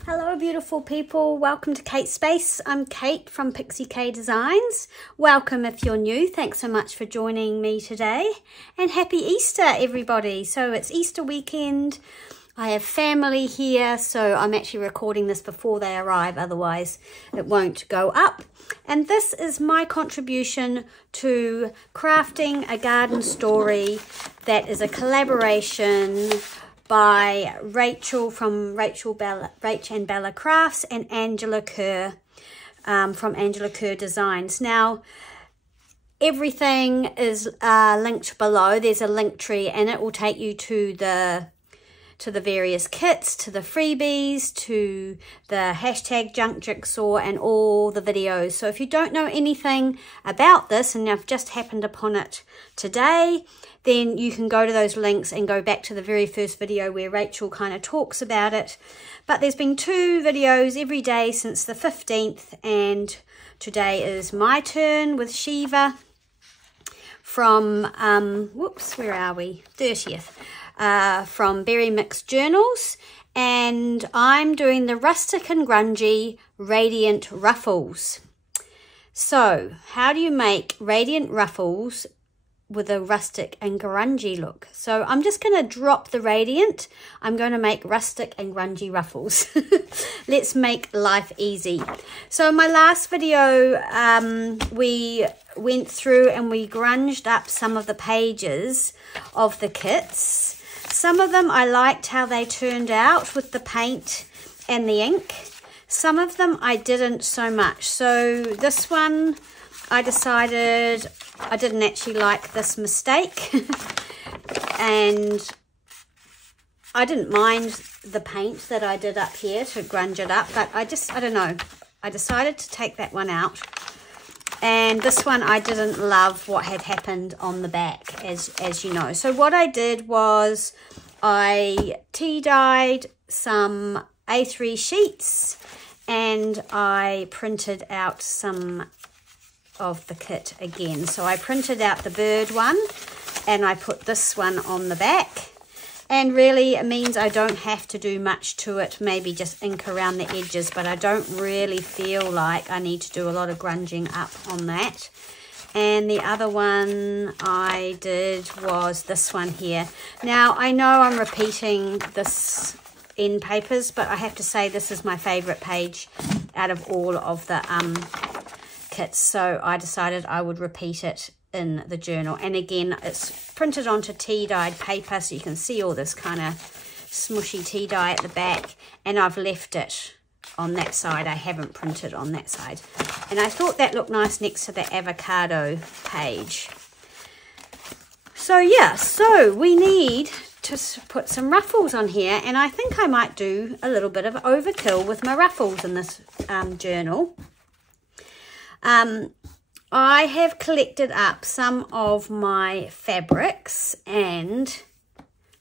Hello beautiful people, welcome to Kate's Space. I'm Kate from Pixie Designs. Welcome if you're new, thanks so much for joining me today. And happy Easter everybody. So it's Easter weekend, I have family here, so I'm actually recording this before they arrive, otherwise it won't go up. And this is my contribution to crafting a garden story that is a collaboration by Rachel from Rach and Bella Crafts and Angela Kerr from Angela Kerr Designs. Now, everything is linked below. There's a link tree and it will take you to the various kits, to the freebies, to the hashtag junk jigsaw and all the videos. So if you don't know anything about this and I've just happened upon it today, then you can go to those links and go back to the very first video where Rachel kind of talks about it. But there's been 2 videos every day since the 15th, and today is my turn with Shiva from, where are we? 30th. From Berry Mix Journals, and I'm doing the Rustic and Grungy Radiant Ruffles. So how do you make radiant ruffles with a rustic and grungy look? So I'm just going to drop the radiant. I'm going to make rustic and grungy ruffles. Let's make life easy. So in my last video we went through and we grunged up some of the pages of the kits. Some of them I liked how they turned out with the paint and the ink. Some of them I didn't so much. So this one I decided I didn't actually like this mistake. And I didn't mind the paint that I did up here to grunge it up, but I don't know. I decided to take that one out. And this one I didn't love what had happened on the back, as you know. So what I did was I tea dyed some A3 sheets and I printed out some of the kit again. So I printed out the bird one and I put this one on the back. And really it means I don't have to do much to it, maybe just ink around the edges, but I don't really feel like I need to do a lot of grunging up on that. And the other one I did was this one here. Now I know I'm repeating this in papers, but I have to say this is my favorite page out of all of the kits, so I decided I would repeat it in the journal. And again, it's printed onto tea dyed paper, so you can see all this kind of smushy tea dye at the back, and I've left it on that side. I haven't printed on that side, and I thought that looked nice next to the avocado page. So yeah, so we need to put some ruffles on here, and I think I might do a little bit of overkill with my ruffles in this journal. I have collected up some of my fabrics and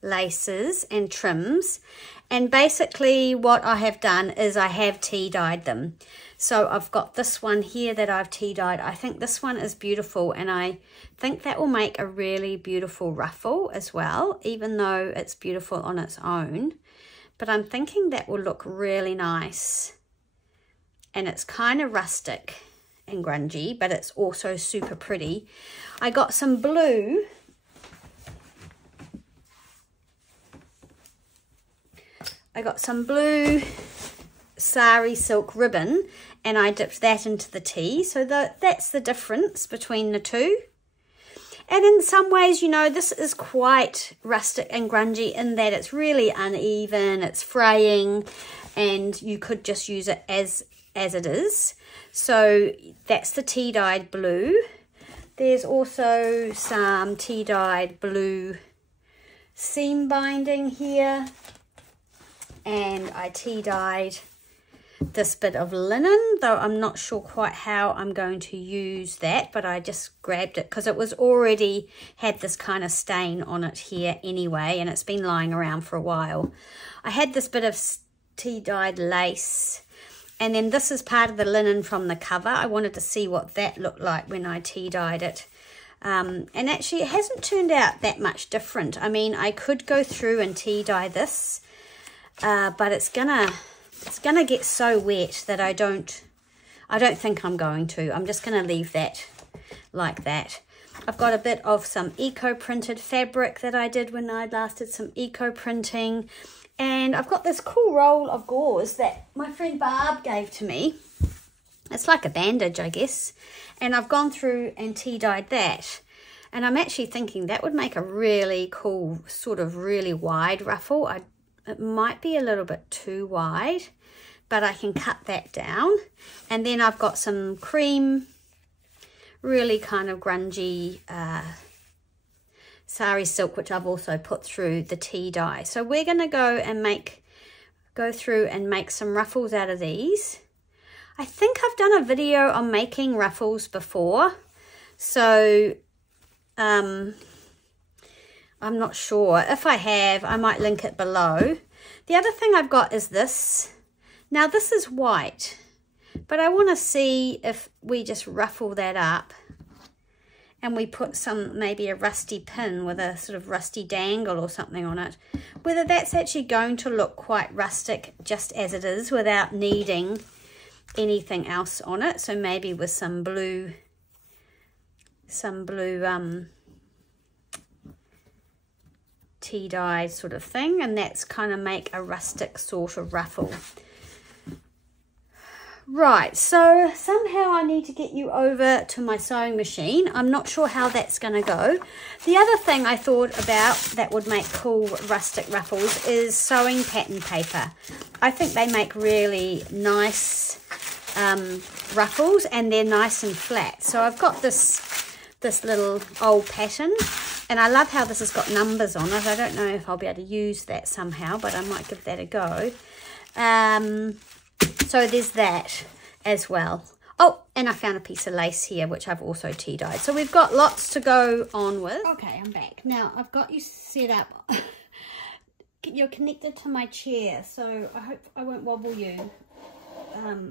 laces and trims, and basically what I have done is I have tea dyed them. So I've got this one here that I've tea dyed. I think this one is beautiful, and I think that will make a really beautiful ruffle as well, even though it's beautiful on its own. But I'm thinking that will look really nice, and it's kind of rustic and grungy, but it's also super pretty. I got some blue. I got some blue sari silk ribbon, and I dipped that into the tea. So that's the difference between the two. And in some ways, you know, this is quite rustic and grungy in that it's really uneven, it's fraying, and you could just use it as it is. So that's the tea dyed blue. There's also some tea dyed blue seam binding here, and I tea dyed this bit of linen, though I'm not sure quite how I'm going to use that, but I just grabbed it because it was already had this kind of stain on it here anyway, and it's been lying around for a while. I had this bit of tea dyed lace, and then this is part of the linen from the cover. I wanted to see what that looked like when I tea dyed it. And actually it hasn't turned out that much different. I mean, I could go through and tea dye this, but it's gonna It's going to get so wet that I don't think I'm going to. I'm just going to leave that like that. I've got a bit of some eco-printed fabric that I did when I last did some eco-printing. And I've got this cool roll of gauze that my friend Barb gave to me. It's like a bandage, I guess. And I've gone through and tea-dyed that. And I'm actually thinking that would make a really cool, sort of really wide ruffle. It might be a little bit too wide, but I can cut that down. And then I've got some cream, really kind of grungy sari silk, which I've also put through the tea dye. So we're going to go through and make some ruffles out of these. I think I've done a video on making ruffles before, so I'm not sure. If I have, I might link it below. The other thing I've got is this. Now this is white, but I want to see if we just ruffle that up and we put maybe a rusty pin with a sort of rusty dangle or something on it, whether that's actually going to look quite rustic just as it is without needing anything else on it. So maybe with some blue tea dye sort of thing, and that's kind of make a rustic sort of ruffle. Right, so somehow I need to get you over to my sewing machine. I'm not sure how that's going to go. The other thing I thought about that would make cool rustic ruffles is sewing pattern paper. I think they make really nice ruffles, and they're nice and flat. So I've got this little old pattern, and I love how this has got numbers on it. I don't know if I'll be able to use that somehow, but I might give that a go. So there's that as well. Oh, and I found a piece of lace here, which I've also tea dyed. So we've got lots to go on with. Okay, I'm back. Now I've got you set up. You're connected to my chair, so I hope I won't wobble you.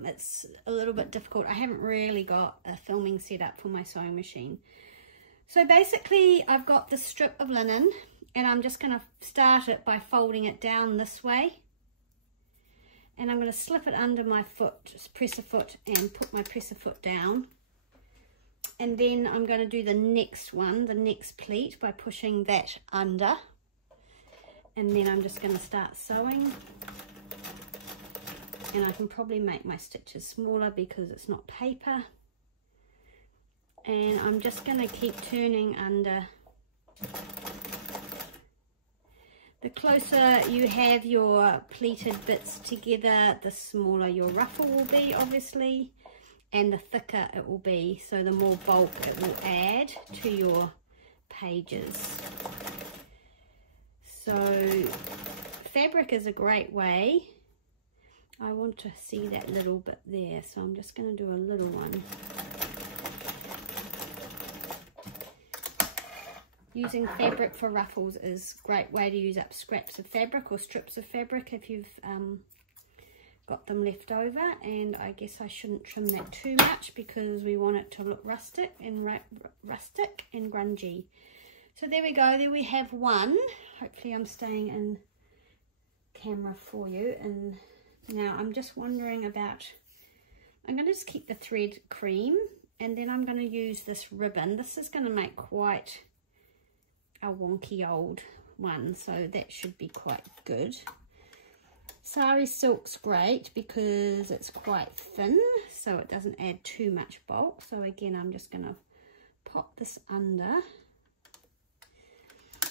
It's a little bit difficult. I haven't really got a filming set up for my sewing machine. So basically I've got this strip of linen, and I'm just going to start it by folding it down this way. And I'm going to slip it under my foot, just press a foot and put my presser foot down. And then I'm going to do the next one, the next pleat, by pushing that under. And then I'm just going to start sewing. And I can probably make my stitches smaller because it's not paper. And I'm just going to keep turning under. The closer you have your pleated bits together, the smaller your ruffle will be, obviously, and the thicker it will be, so the more bulk it will add to your pages. So fabric is a great way. I want to see that little bit there, so I'm just going to do a little one. Using fabric for ruffles is a great way to use up scraps of fabric or strips of fabric if you've got them left over. And I guess I shouldn't trim that too much because we want it to look rustic and grungy. So there we go. There we have one. Hopefully I'm staying in camera for you. And now I'm just wondering about, I'm going to just keep the thread cream, and then I'm going to use this ribbon. This is going to make quite a wonky old one, so that should be quite good. Sari silk's great because it's quite thin, so it doesn't add too much bulk. So again, I'm just going to pop this under.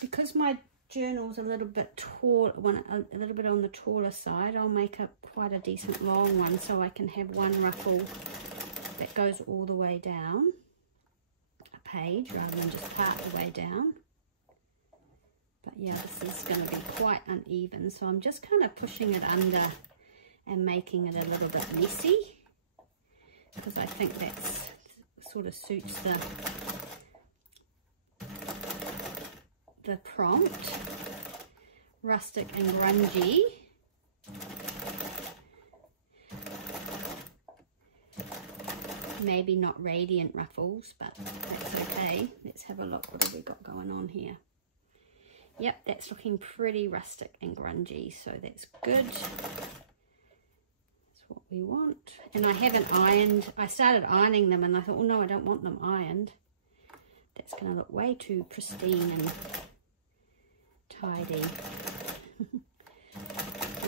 Because my journal's a little bit tall, a little bit on the taller side, I'll make up quite a decent long one so I can have one ruffle that goes all the way down a page rather than just part the way down. But yeah, this is going to be quite uneven, so I'm just kind of pushing it under and making it a little bit messy because I think that's sort of suits the prompt. Rustic and grungy. Maybe not radiant ruffles, but that's okay. Let's have a look. What have we got going on here? Yep, that's looking pretty rustic and grungy, so that's good. what we want. And I haven't ironed. I started ironing them and I thought, oh no, I don't want them ironed. That's going to look way too pristine and tidy.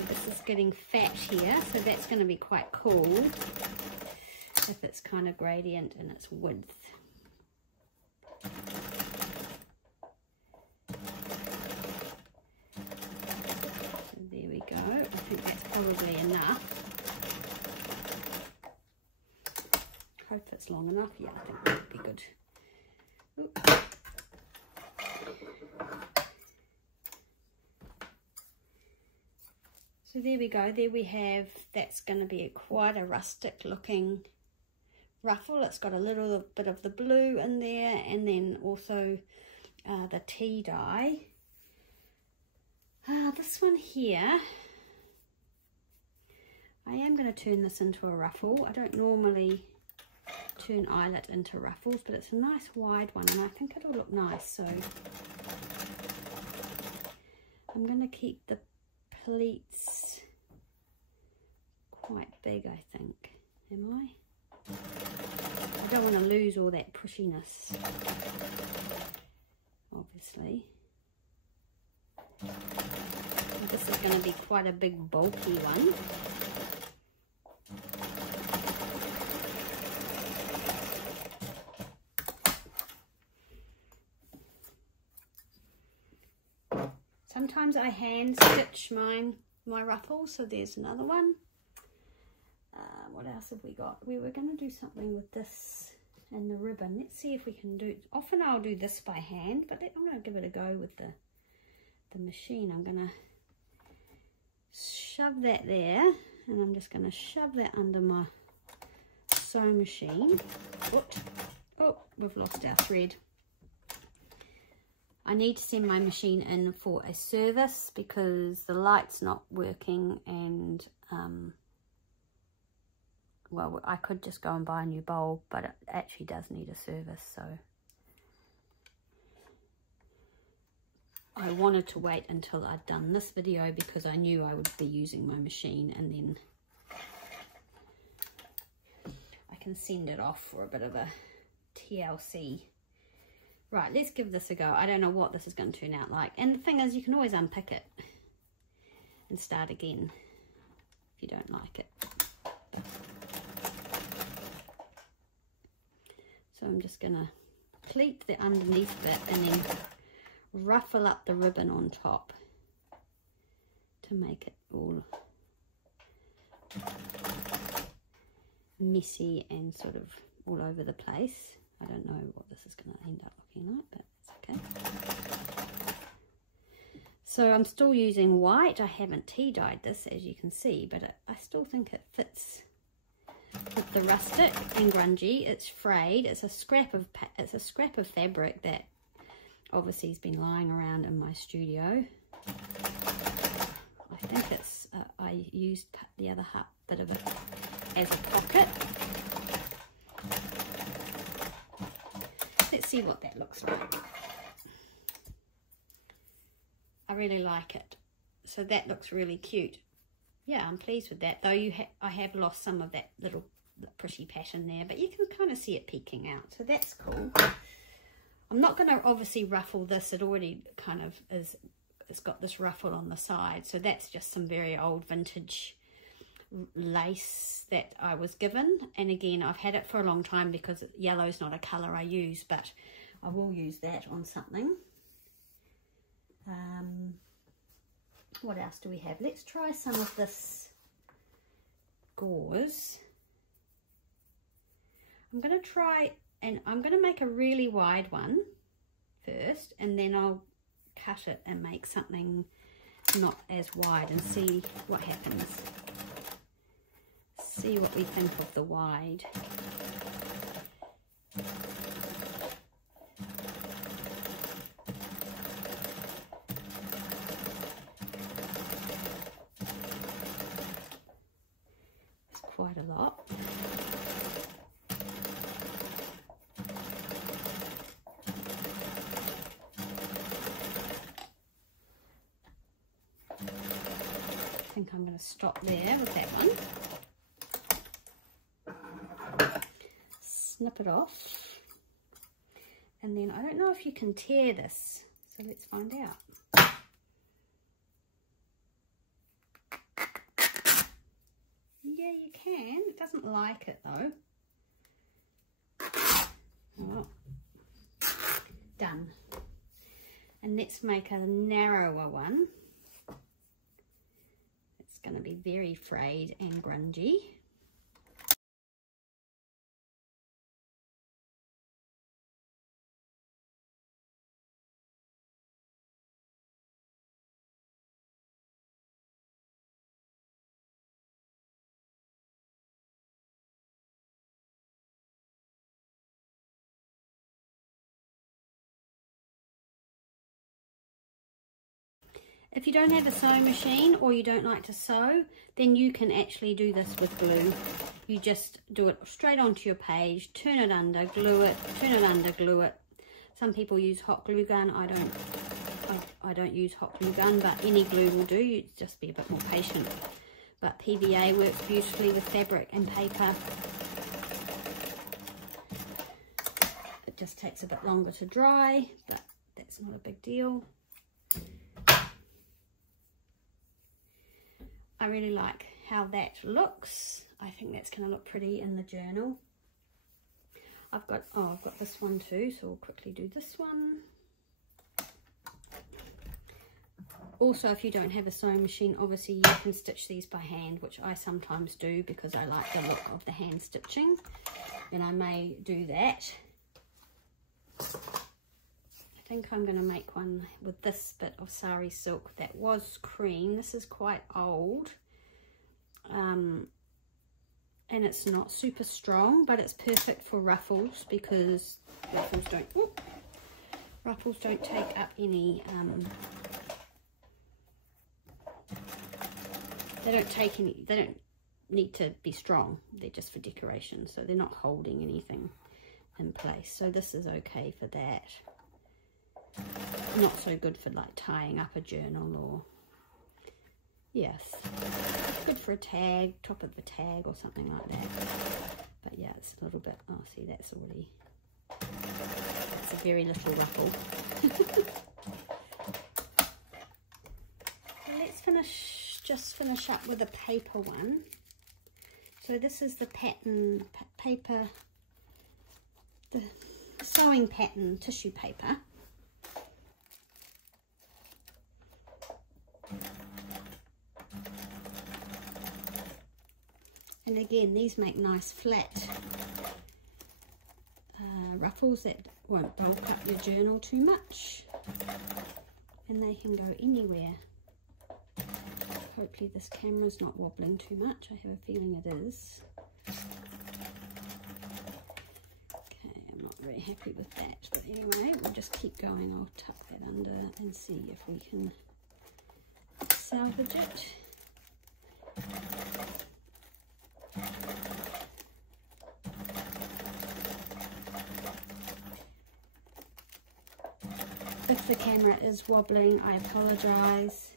This is getting fat here, so that's going to be quite cool if it's kind of gradient in its width. So there we go. I think that's probably enough. Hope it's long enough. Yeah, I think that would be good. Ooh. So there we go. There we have, that's going to be quite a rustic looking ruffle. It's got a little bit of the blue in there, and then also the tea dye. This one here, I am going to turn this into a ruffle. I don't normally turn eyelet into ruffles, but it's a nice wide one and I think it'll look nice. So I'm going to keep the pleats quite big, I think. Am I? I don't want to lose all that pushiness, obviously. And this is going to be quite a big bulky one. Sometimes I hand stitch my ruffles, so there's another one. What else have we got? We were going to do something with this and the ribbon. Let's see if we can do it. Often I'll do this by hand, but I'm going to give it a go with the machine. I'm going to shove that there, and I'm just going to shove that under my sew machine. Whoops. Oh, we've lost our thread. I need to send my machine in for a service because the light's not working, and well, I could just go and buy a new bulb, but it actually does need a service, so I wanted to wait until I'd done this video because I knew I would be using my machine, and then I can send it off for a bit of a TLC. Right, let's give this a go. I don't know what this is going to turn out like. And the thing is, you can always unpick it and start again if you don't like it. So I'm just going to pleat the underneath bit and then ruffle up the ribbon on top to make it all messy and sort of all over the place. I don't know what this is going to end up looking like, but it's okay. So I'm still using white. I haven't tea dyed this, as you can see, but I still think it fits with the rustic and grungy. It's frayed. It's a scrap of fabric that obviously has been lying around in my studio. I think it's I used the other bit of it as a pocket. Let's see what that looks like. I really like it. So that looks really cute. Yeah, I'm pleased with that. Though I have lost some of that little pushy pattern there, but you can kind of see it peeking out. So that's cool. I'm not going to obviously ruffle this. It already kind of is. It's got this ruffle on the side. So that's just some very old vintage lace that I was given, and again I've had it for a long time because yellow's not a colour I use, but I will use that on something. What else do we have? Let's try some of this gauze. I'm going to try, and I'm going to make a really wide one first, and then I'll cut it and make something not as wide and see what happens. See what we think of the wide. It's quite a lot. I think I'm going to stop there with that one. snip it off. And then I don't know if you can tear this, so let's find out. Yeah, you can. It doesn't like it though. Oh. Done. And let's make a narrower one. It's going to be very frayed and grungy. If you don't have a sewing machine or you don't like to sew, then you can actually do this with glue. You just do it straight onto your page, turn it under, glue it, turn it under, glue it. Some people use hot glue gun. I don't use hot glue gun, but any glue will do. You just be a bit more patient. But PVA works beautifully with fabric and paper. It just takes a bit longer to dry, but that's not a big deal. I really like how that looks. I think that's going to look pretty in the journal. I've got this one too, so we'll quickly do this one. Also, if you don't have a sewing machine, obviously you can stitch these by hand, which I sometimes do because I like the look of the hand stitching, and I may do that. I think I'm going to make one with this bit of sari silk that was cream. This is quite old, and it's not super strong, but it's perfect for ruffles because ruffles don't take up any they don't need to be strong. They're just for decoration, so they're not holding anything in place. So this is okay for that. Not so good for like tying up a journal, or yes, good for a tag, top of the tag or something like that. But yeah, it's a little bit, oh see, that's a very little ruffle. Let's just finish up with a paper one. So this is the pattern paper, the sewing pattern tissue paper. And again, these make nice flat ruffles that won't bulk up your journal too much, and they can go anywhere. Hopefully this camera's not wobbling too much. I have a feeling it is. Okay, I'm not very happy with that, but anyway, we'll just keep going. I'll tuck that under and see if we can salvage it. If the camera is wobbling, I apologise.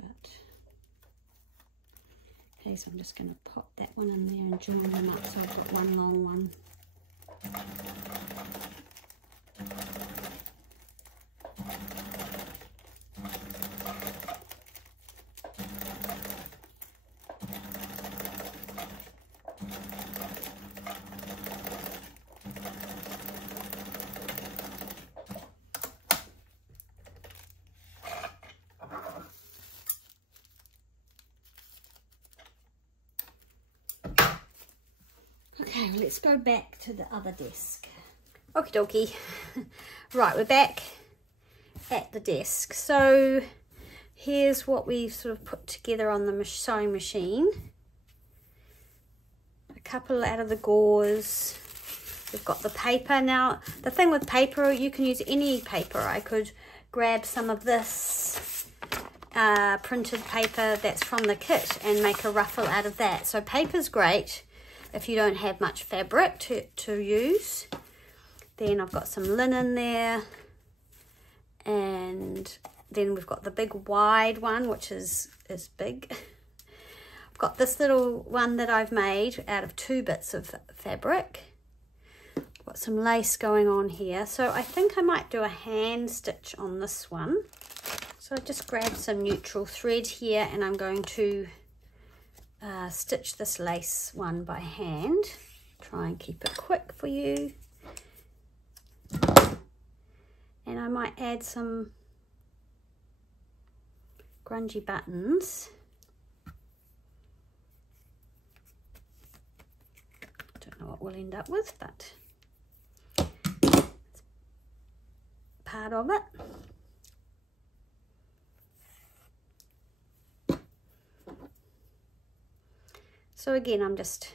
But okay, so I'm just going to pop that one in there and join them up so I've got one long one. Okay, well, let's go back to the other desk. Okie dokie. Right, we're back at the desk. So here's what we've sort of put together on the sewing machine. A couple out of the gauze. We've got the paper. Now, the thing with paper, you can use any paper. I could grab some of this printed paper that's from the kit and make a ruffle out of that. So paper's great if you don't have much fabric to use. Then I've got some linen there, and then we've got the big wide one, which is big. got this little one that I've made out of 2 bits of fabric. Got some lace going on here, so I think I might do a hand stitch on this one. So I just grabbed some neutral thread here, and I'm going to stitch this lace one by hand. Try and keep it quick for you. And I might add some grungy buttons. Don't know what we'll end up with, but it's part of it. So again, I'm just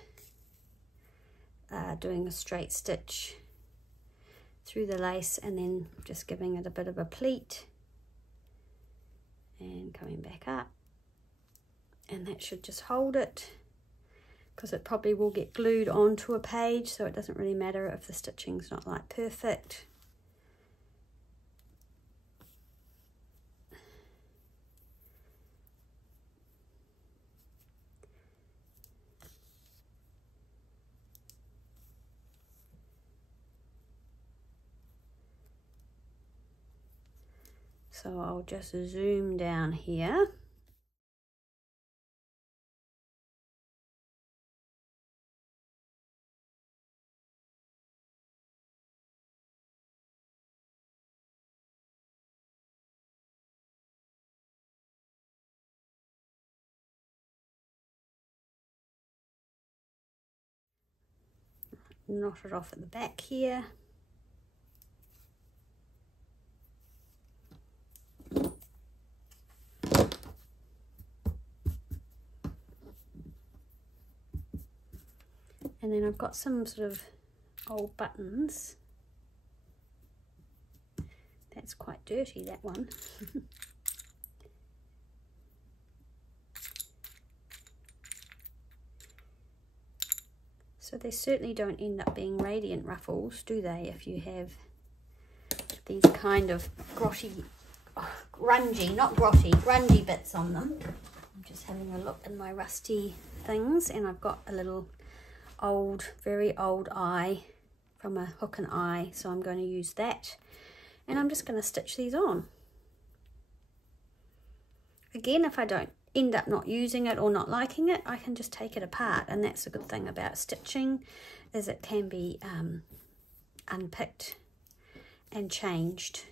doing a straight stitch through the lace and then just giving it a bit of a pleat and coming back up, and that should just hold it, because it probably will get glued onto a page, so it doesn't really matter if the stitching's not like perfect. So I'll just zoom down here. Knot it off at the back here. And then I've got some sort of old buttons. That's quite dirty, that one. So they certainly don't end up being radiant ruffles, do they, if you have these kind of grotty, grungy, not grotty, grungy bits on them. I'm just having a look in my rusty things, and I've got a little old, very old eye from a hook and eye, so I'm going to use that, and I'm just going to stitch these on. Again, if I don't end up not using it or not liking it, I can just take it apart, and that's a good thing about stitching, is it can be unpicked and changed.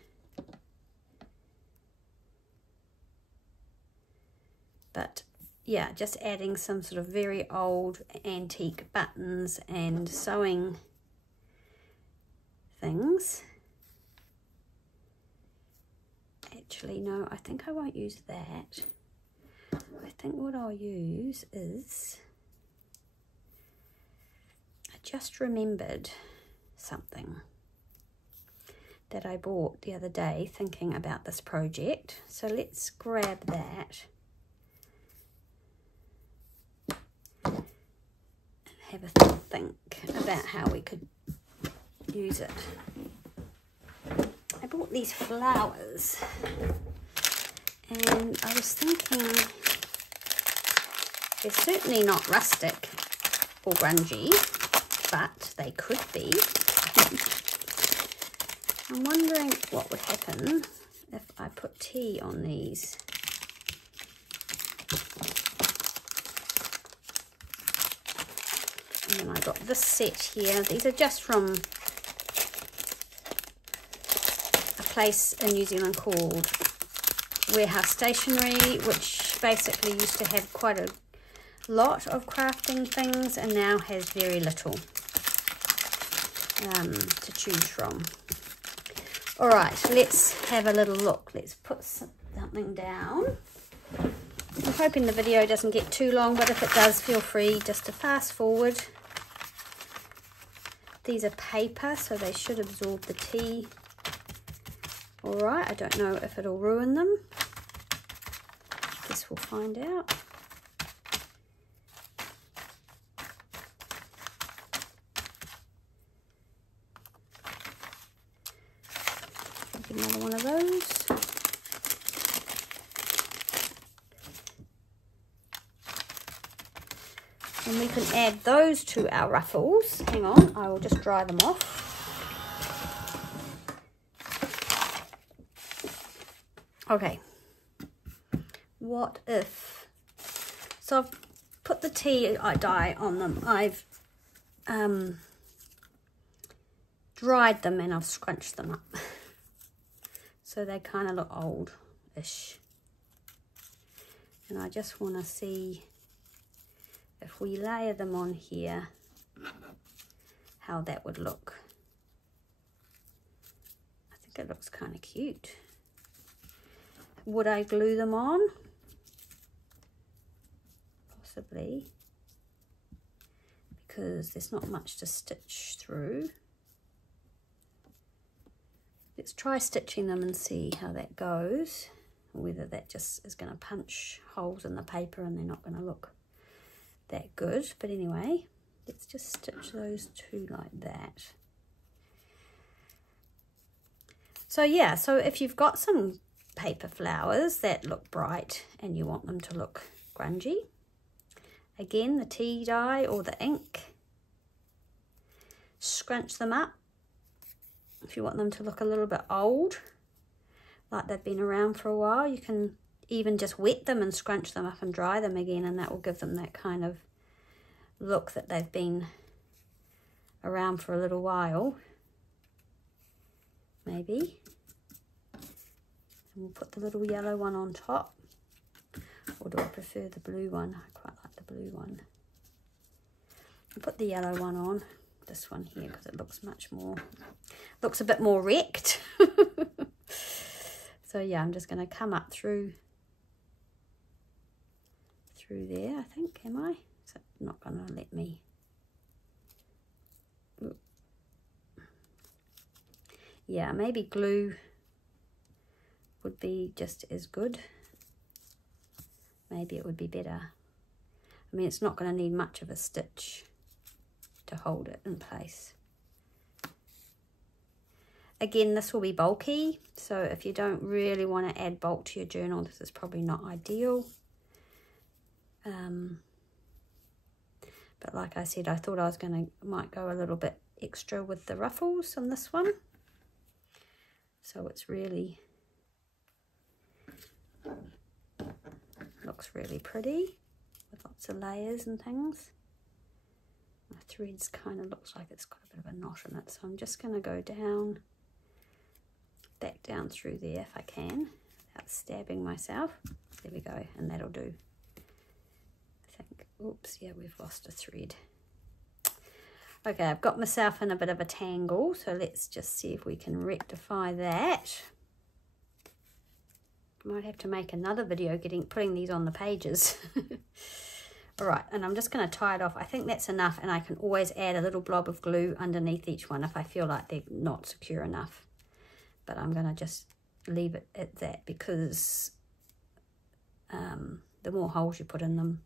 But yeah, just adding some sort of very old antique buttons and sewing things. Actually, no, I think I won't use that. I think what I'll use is, I just remembered something that I bought the other day thinking about this project. So let's grab that and have a think about how we could use it. I bought these flowers, and I was thinking they're certainly not rustic or grungy, but they could be. I'm wondering what would happen if I put tea on these. And then I got this set here. These are just from a place in New Zealand called Warehouse Stationery, which basically used to have quite a lot of crafting things and now has very little to choose from. All right, let's have a little look. Let's put something down. I'm hoping the video doesn't get too long, but if it does, feel free just to fast forward. These are paper, so they should absorb the tea. All right, I don't know if it'll ruin them. Guess we'll find out. Another one of those. And we can add those to our ruffles. Hang on, I will just dry them off. Okay. What if... So I've put the tea dye on them. I've dried them and I've scrunched them up. So they kind of look old-ish. And I just want to see if we layer them on here, how that would look. I think it looks kind of cute. Would I glue them on? Possibly. Because there's not much to stitch through. Let's try stitching them and see how that goes. Whether that just is going to punch holes in the paper and they're not going to look that good. But anyway, let's just stitch those two like that. So yeah, so if you've got some paper flowers that look bright and you want them to look grungy, again, the tea dye or the ink, scrunch them up. If you want them to look a little bit old, like they've been around for a while, you can even just wet them and scrunch them up and dry them again, and that will give them that kind of look that they've been around for a little while, maybe. And we'll put the little yellow one on top, or do I prefer the blue one? I quite like the blue one. I'll put the yellow one on, this one here, because it looks much more, looks a bit more wrecked. So yeah, I'm just going to come up through there, I think, am I? Is it not going to let me? Ooh. Yeah, maybe glue would be just as good. Maybe it would be better. I mean, it's not going to need much of a stitch to hold it in place. Again, this will be bulky, so if you don't really want to add bulk to your journal, this is probably not ideal. But like I said, I thought I was might go a little bit extra with the ruffles on this one. So it's really, looks really pretty with lots of layers and things. My threads kind of looks like it's got a bit of a knot in it, so I'm just going to go down, back down through there if I can, without stabbing myself. There we go, and that'll do. I think, oops, yeah, we've lost a thread. Okay, I've got myself in a bit of a tangle, so let's just see if we can rectify that. I might have to make another video putting these on the pages. All right, and I'm just going to tie it off. I think that's enough, and I can always add a little blob of glue underneath each one if I feel like they're not secure enough. But I'm going to just leave it at that, because the more holes you put in them,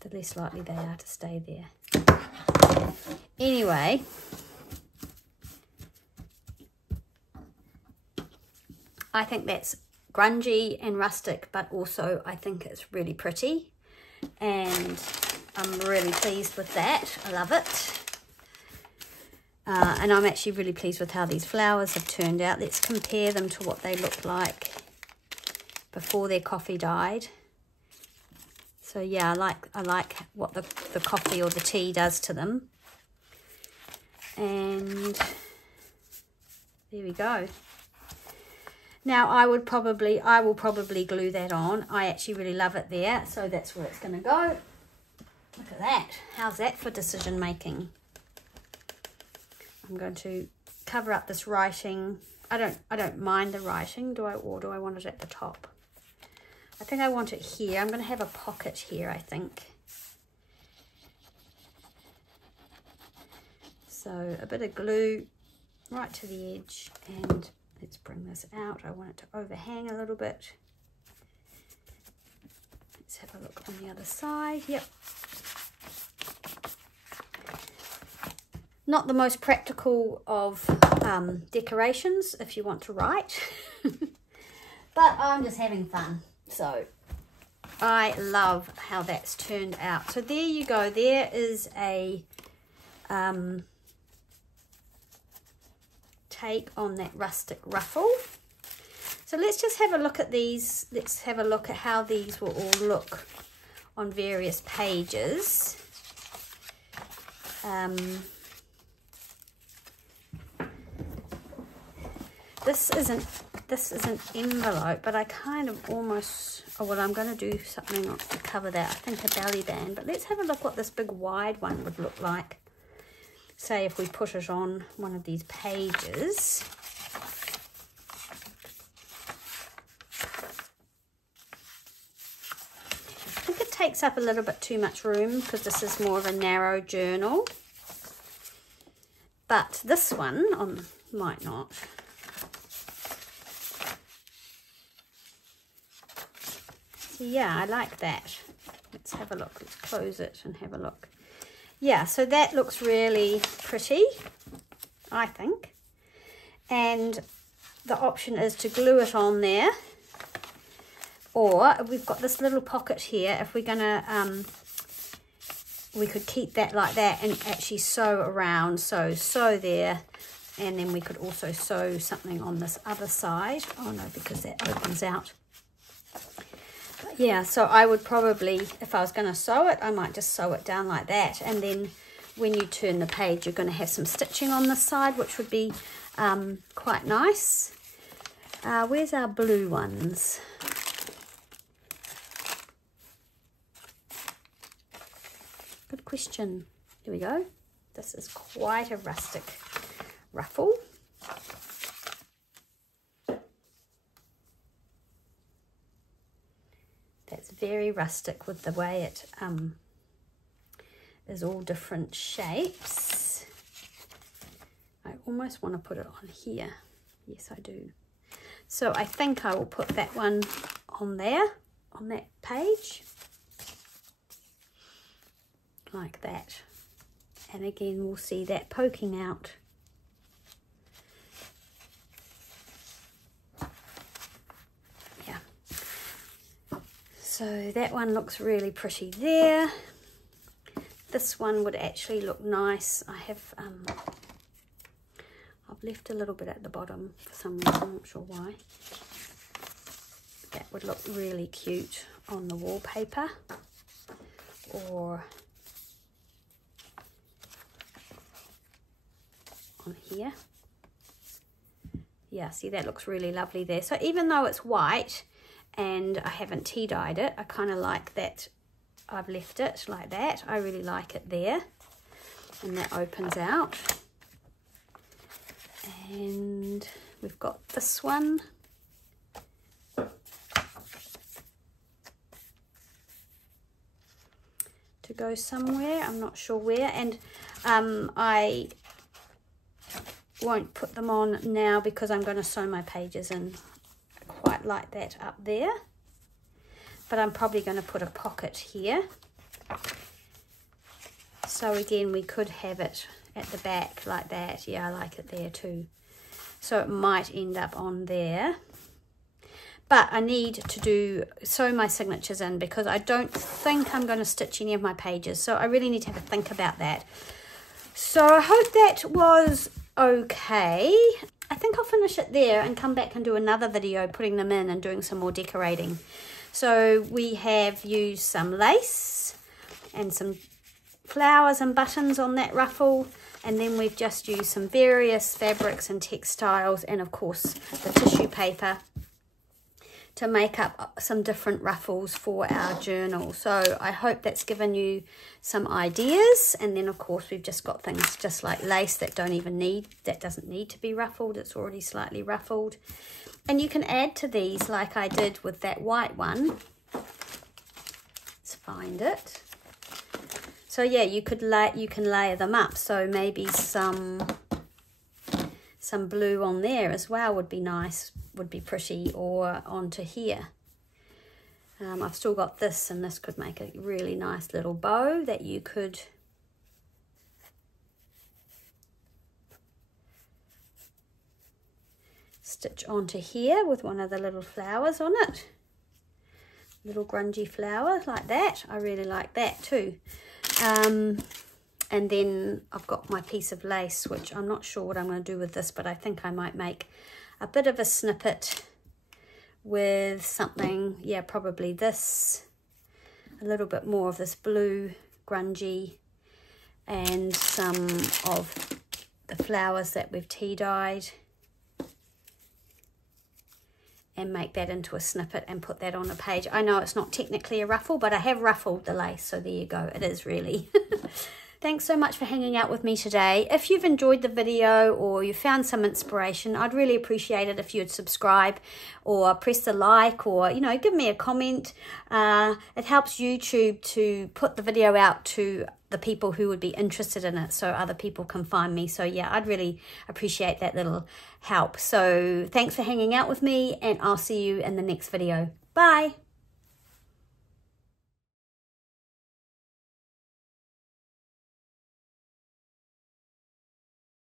the less likely they are to stay there. Anyway, I think that's grungy and rustic, but also I think it's really pretty, and I'm really pleased with that. I love it. And I'm actually really pleased with how these flowers have turned out. Let's compare them to what they looked like before their coffee dyed. So yeah, I like what the coffee or the tea does to them. And there we go. Now I will probably glue that on. I actually really love it there, so that's where it's going to go. Look at that. How's that for decision making? I'm going to cover up this writing. I don't mind the writing. Do I want it at the top? I think I want it here. I'm going to have a pocket here, I think. So a bit of glue right to the edge, and let's bring this out. I want it to overhang a little bit. Let's have a look on the other side. Yep. Not the most practical of decorations if you want to write, but I'm just having fun. So I love how that's turned out. So there you go. There is a take on that rustic ruffle. So let's just have a look at these. Let's have a look at how these will all look on various pages. This isn't envelope, but I kind of almost, oh well, I'm going to do something to cover that. I think a belly band, but let's have a look what this big wide one would look like. Say if we put it on one of these pages. I think it takes up a little bit too much room because this is more of a narrow journal. But this one might not. So yeah, I like that. Let's have a look. Let's close it and have a look. Yeah, so that looks really pretty, I think. And the option is to glue it on there. Or we've got this little pocket here. If we're gonna, we could keep that like that and actually sew around. So sew there, and then we could also sew something on this other side. Oh no, because that opens out. But yeah, so I would probably, if I was going to sew it, I might just sew it down like that. And then when you turn the page, you're going to have some stitching on this side, which would be quite nice. Where's our blue ones? Good question. Here we go. This is quite a rustic ruffle. That's very rustic with the way it is all different shapes. I almost want to put it on here. Yes, I do. So I think I will put that one on there, on that page. Like that. And again, we'll see that poking out. Yeah. So that one looks really pretty there. This one would actually look nice. I have, I've left a little bit at the bottom for some reason, I'm not sure why. That would look really cute on the wallpaper, or on here. Yeah, see, that looks really lovely there. So even though it's white and I haven't tea dyed it, I kind of like that I've left it like that. I really like it there. And that opens out. And we've got this one. To go somewhere, I'm not sure where. And I won't put them on now because I'm going to sew my pages in. Quite like that up there. But I'm probably going to put a pocket here. So again, we could have it at the back like that. Yeah, I like it there too. So it might end up on there. But I need to sew my signatures in because I don't think I'm going to stitch any of my pages. So I really need to have a think about that. So I hope that was okay. I think I'll finish it there and come back and do another video putting them in and doing some more decorating. So we have used some lace and some flowers and buttons on that ruffle, and then we've just used some various fabrics and textiles and of course the tissue paper to make up some different ruffles for our journal. So I hope that's given you some ideas. And then of course we've just got things just like lace that doesn't need to be ruffled. It's already slightly ruffled. And you can add to these like I did with that white one. Let's find it. So yeah, you can layer them up. So maybe some blue on there as well would be nice, would be pretty, or onto here. I've still got this, and this could make a really nice little bow that you could stitch onto here with one of the little flowers on it. little grungy flower like that. I really like that too. And then I've got my piece of lace, which I'm not sure what I'm going to do with this, but I think I might make a bit of a snippet with something, yeah, probably this, a little bit more of this blue grungy, and some of the flowers that we've tea dyed, and make that into a snippet and put that on a page. I know it's not technically a ruffle, but I have ruffled the lace, so there you go, it is really. Thanks so much for hanging out with me today. If you've enjoyed the video or you found some inspiration, I'd really appreciate it if you'd subscribe or press the like, or, you know, give me a comment. It helps YouTube to put the video out to the people who would be interested in it, so other people can find me. So yeah, I'd really appreciate that little help. So thanks for hanging out with me, and I'll see you in the next video. Bye.